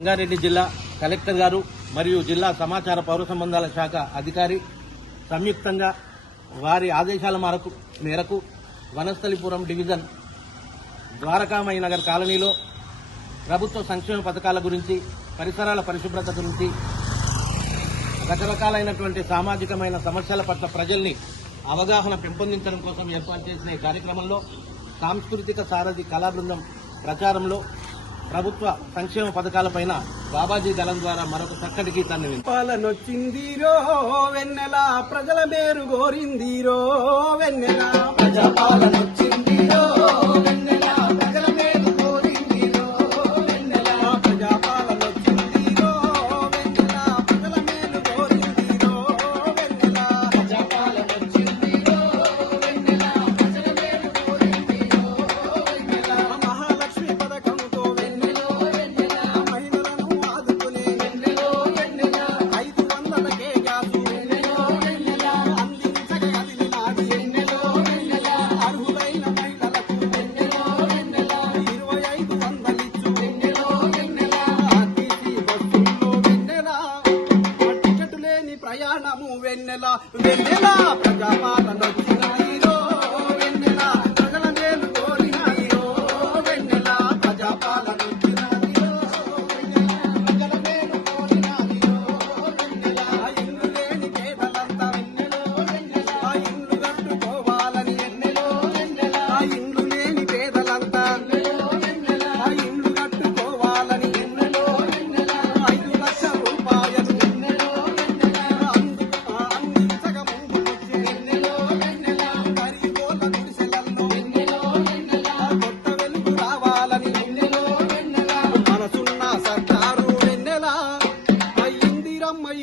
రంగారెడ్డి జిల్లా కలెక్టర్ గారు మరియు జిల్లా సమాచార పౌర సంబంధాల శాఖ అధికారి సంయుక్తంగా వారి ఆదేశాల మేరకు మేరకు వనస్థలిపురం డివిజన్ ద్వారకామయ నగర్ కాలనీలో ప్రభుత్వ సంక్షేమ పథకాల గురించి పరిసరాల పరిశుభ్రత గురించి రకరకాలైనటువంటి సామాజికమైన సమస్యల పట్ల ప్రజల్ని అవగాహన పెంపొందించడం కోసం ఏర్పాటు చేసిన ఈ కార్యక్రమంలో సాంస్కృతిక సారథి కళా బృందం ప్రచారంలో ప్రభుత్వ సంక్షేమ పథకాలపైన బాబాజీ దళం ద్వారా మరొక చక్కటి గీతాన్ని. పాలనొచ్చిందిరో వెన్నెల ప్రజల మేరు గోరిందిరో వెన్నెల ప్రజాపాలనొచ్చిందిరో వెన్నెల వెన్నెల ప్రజాపాలనొచ్చినాయిరో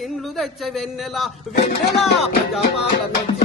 ఇండ్లు తెచ్చే వెన్నెల వెన్నెల ప్రజాపాలన